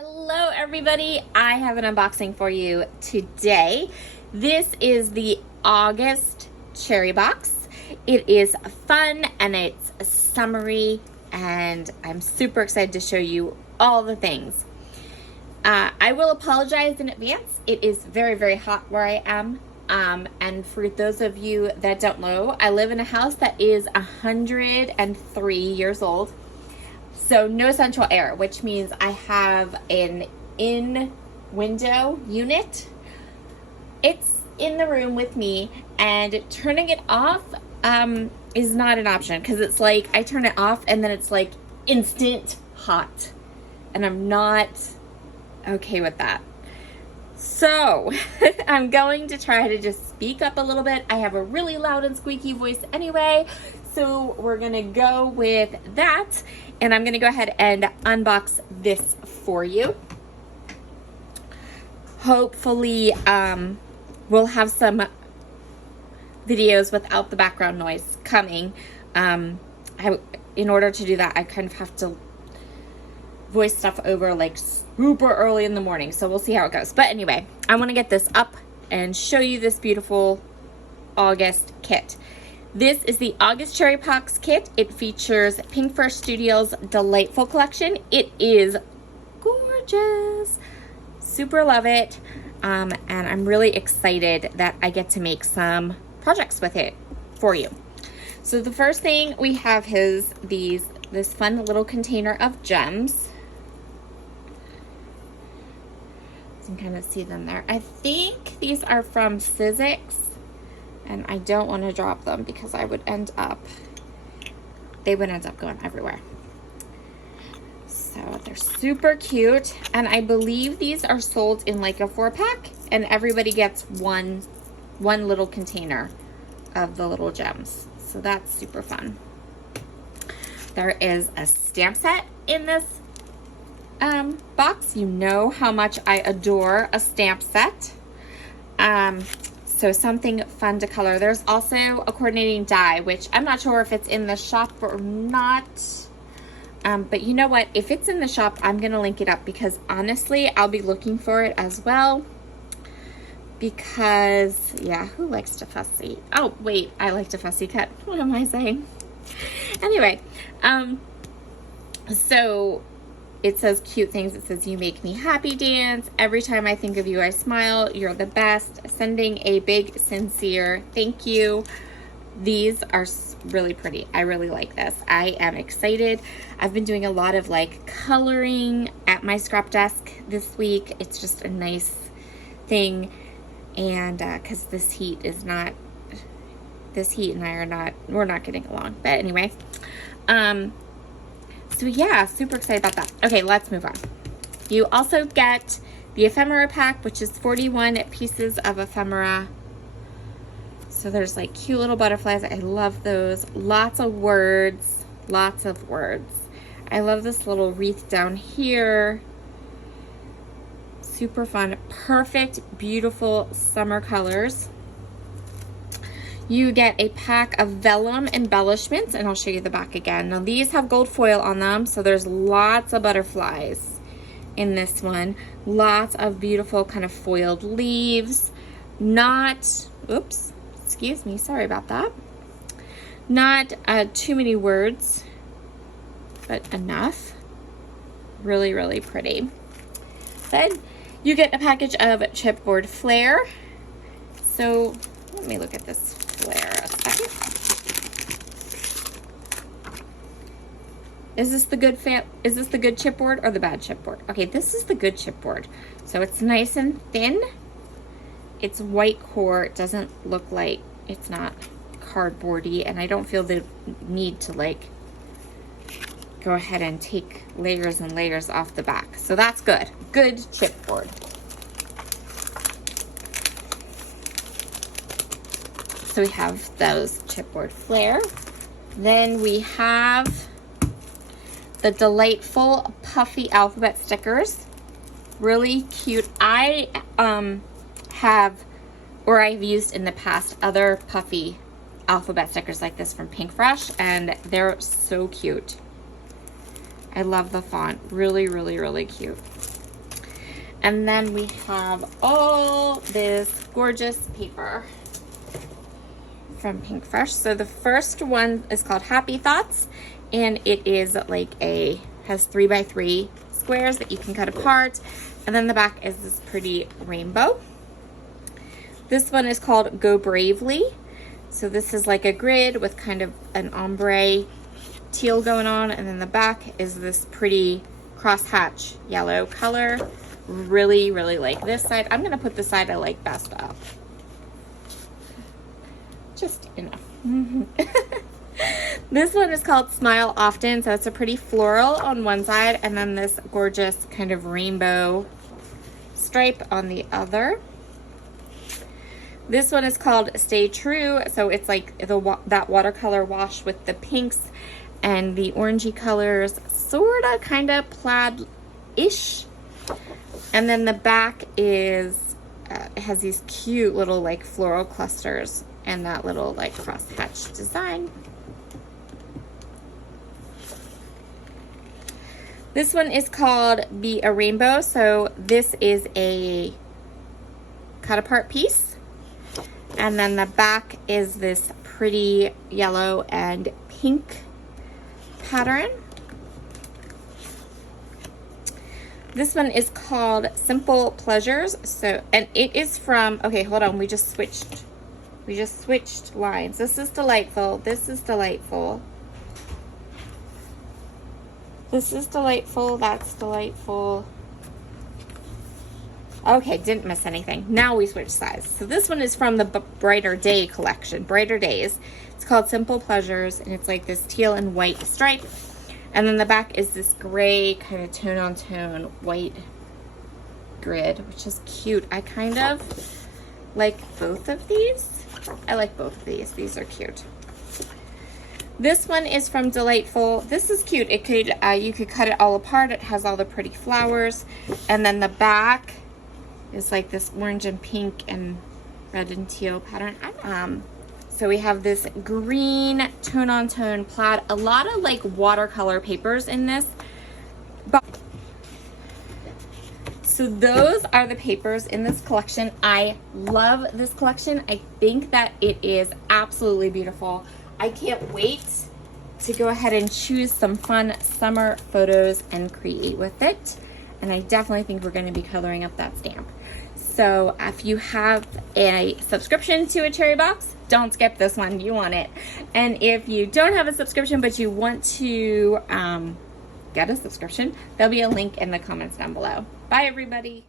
Hello everybody, I have an unboxing for you today. This is the August cherry box. It is fun and it's summery and I'm super excited to show you all the things. I will apologize in advance. It is very, very hot where I am. And for those of you that don't know, I live in a house that is 103 years old. So no central air, which means I have an in-window unit. It's in the room with me, and turning it off is not an option because it's like I turn it off and then it's like instant hot, and I'm not okay with that. So I'm going to try to just speak up a little bit. I have a really loud and squeaky voice anyway, so we're gonna go with that, and I'm gonna go ahead and unbox this for you. Hopefully we'll have some videos without the background noise coming. In order to do that, I kind of have to voice stuff over like super early in the morning, so we'll see how it goes. But anyway, I want to get this up and show you this beautiful August kit. This is the August Cherry Box kit. It features Pinkfresh Studios' Delightful Collection. It is gorgeous. Super love it. And I'm really excited that I get to make some projects with it for you. So the first thing we have is this fun little container of gems. You can kind of see them there. I think these are from Sizzix, and I don't want to drop them because they would end up going everywhere. So they're super cute, and I believe these are sold in like a 4-pack, and everybody gets one little container of the little gems. So that's super fun. There is a stamp set in this box. You know how much I adore a stamp set. So something fun to color. There's also a coordinating die, which I'm not sure if it's in the shop or not. But you know what? If it's in the shop, I'm going to link it up because honestly, I'll be looking for it as well. Because, yeah, who likes to fussy? Oh, wait, I like to fussy cut. What am I saying? Anyway, so it says cute things. It says, "You make me happy dance. Every time I think of you, I smile. You're the best. Sending a big, sincere thank you." These are really pretty. I really like this. I am excited. I've been doing a lot of like coloring at my scrap desk this week. It's just a nice thing. And because this heat and I we're not getting along. But anyway, so yeah, super excited about that. Okay, let's move on. You also get the ephemera pack, which is 41 pieces of ephemera. So there's like cute little butterflies. I love those. Lots of words. I love this little wreath down here. Super fun. Perfect, beautiful summer colors. You get a pack of vellum embellishments, and I'll show you the back again. Now these have gold foil on them, so there's lots of butterflies in this one. Lots of beautiful kind of foiled leaves. Oops, excuse me, sorry about that. Not too many words, but enough. Really, really pretty. Then you get a package of chipboard flair. So let me look at this flare a second. Is this the good chipboard or the bad chipboard? Okay, this is the good chipboard. So it's nice and thin. It's white core. It doesn't look like, it's not cardboardy, and I don't feel the need to like go ahead and take layers and layers off the back. So that's good. Good chipboard. So we have those chipboard flair. Then we have the delightful puffy alphabet stickers. Really cute. I I've used in the past other puffy alphabet stickers like this from Pinkfresh, and they're so cute. I love the font. Really, really, really cute. And then we have all this gorgeous paper from Pinkfresh. So the first one is called Happy Thoughts, and it is like has 3x3 squares that you can cut apart. And then the back is this pretty rainbow. This one is called Go Bravely. So this is like a grid with kind of an ombre teal going on, and then the back is this pretty crosshatch yellow color. Really, really like this side. I'm gonna put the side I like best up. Just enough. This one is called Smile Often. So it's a pretty floral on one side, and then this gorgeous kind of rainbow stripe on the other. This one is called Stay True. So it's like that watercolor wash with the pinks and the orangey colors, sorta kinda plaid-ish. And then the back is, it has these cute little like floral clusters and that little like crosshatch design. This one is called Be a Rainbow. So this is a cut apart piece. And then the back is this pretty yellow and pink pattern. This one is called Simple Pleasures. So, and it is from, okay, hold on, we just switched lines. This is delightful. This is delightful. This is delightful. That's delightful. Okay, didn't miss anything. Now we switch sides. So this one is from the Brighter Day collection, Brighter Days. It's called Simple Pleasures, and it's like this teal and white stripe. And then the back is this gray kind of tone on tone white grid, which is cute. I kind of like both of these. I like both of these. These are cute. This one is from Delightful. This is cute. It could you could cut it all apart. It has all the pretty flowers. And then the back is like this orange and pink and red and teal pattern. So we have this green tone-on-tone plaid. A lot of like watercolor papers in this. So those are the papers in this collection. I love this collection. I think that it is absolutely beautiful. I can't wait to go ahead and choose some fun summer photos and create with it. And I definitely think we're going to be coloring up that stamp. So if you have a subscription to a Cherry Box, don't skip this one. You want it. And if you don't have a subscription but you want to get a subscription, there'll be a link in the comments down below. Bye, everybody.